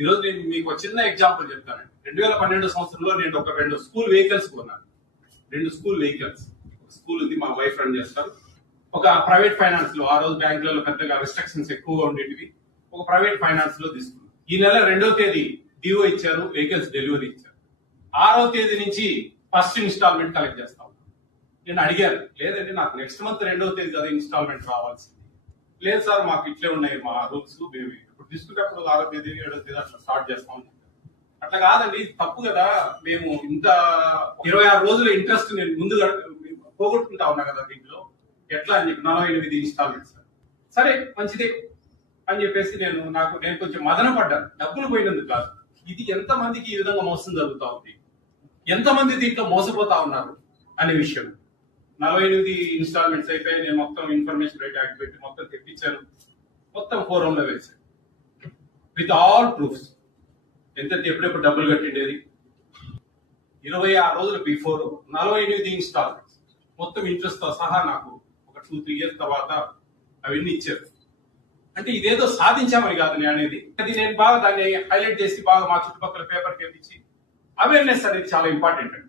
ఈరోజు నేను మీకు ఒక చిన్న ఎగ్జాంపుల్ చెప్తానండి. 2012 సంవత్సరంలో నేను ఒక 2 స్కూల్ వెహికల్స్ కొన్నాను. 2 స్కూల్ వెహికల్స్. స్కూల్ ఇది మా వైఫ్ రన్ చేస్తారు. ఒక ప్రైవేట్ ఫైనాన్స్ లో, ఆ రోజు బ్యాంకులలో పెద్దగా రిస్ట్రిక్షన్స్ ఎక్కువగా ఉండేటివి. ఒక ప్రైవేట్ ఫైనాన్స్ లో తీసుకున్నాను. ఈ నెల 2వ తేదీ డిఓ ఇచ్చారు, వెహికల్స్ డెలివరీ ఇచ్చారు. 6వ తేదీ నుంచి ఫస్ట్ ఇన్స్టాల్మెంట్ కలెక్ట్ చేస్తాం. నేను అడిగాను, లేదండి నాకు నెక్స్ట్ మంత్ 2వ తేదీ కదా ఇన్స్టాల్మెంట్ రావాల్సింది. లేదు సార్, మాకు ఇట్లే ఉన్నాయి మా రూల్స్, మేము ఇప్పుడు తీసుకునేప్పుడు 6వ తేదీ 7వ తేదీ అట్లా స్టార్ట్ చేస్తాం. అట్లా కాదండి, తప్పు కదా, మేము ఇంత 26 రోజుల ఇంట్రెస్ట్ నేను ముందుగా పోగొట్టుకుంటా ఉన్నా కదా దీంట్లో, ఎట్లా అని చెప్పి 48 ఇన్స్టాల్మెంట్స్. సరే మంచిదే అని చెప్పేసి నేను కొంచెం మదన పడ్డాను. డబ్బులు పోయినందుకు కాదు, ఇది ఎంతమందికి ఈ విధంగా మోసం జరుగుతా ఉంది, ఎంతమంది దీంట్లో మోసపోతా ఉన్నారు అనే విషయం. 48 ఇన్స్టాల్మెంట్స్ అయిపోయి నేను మొత్తం ఇన్ఫర్మేషన్ రైట్ యాక్ట్ పెట్టి మొత్తం తెప్పించాను. మొత్తం ఫోరంలో వేశాను విత్ ఆల్ ప్రూఫ్స్. ఎంత ఎప్పుడెప్పుడు డబ్బులు కట్టిండేది. 26 రోజుల బిఫోర్ 48 ఇన్స్టాల్మెంట్స్ మొత్తం ఇంట్రెస్ట్ తో సహా నాకు ఒక 2-3 ఇయర్స్ తర్వాత అవన్నీ ఇచ్చారు. అంటే ఇదేదో సాధించామని కాదు నేను అనేది. అది నేను బాగా దాన్ని హైలైట్ చేసి బాగా మా చుట్టుపక్కల పేపర్కి ఎత్తించి అవేర్నెస్ అనేది చాలా ఇంపార్టెంట్ అండి.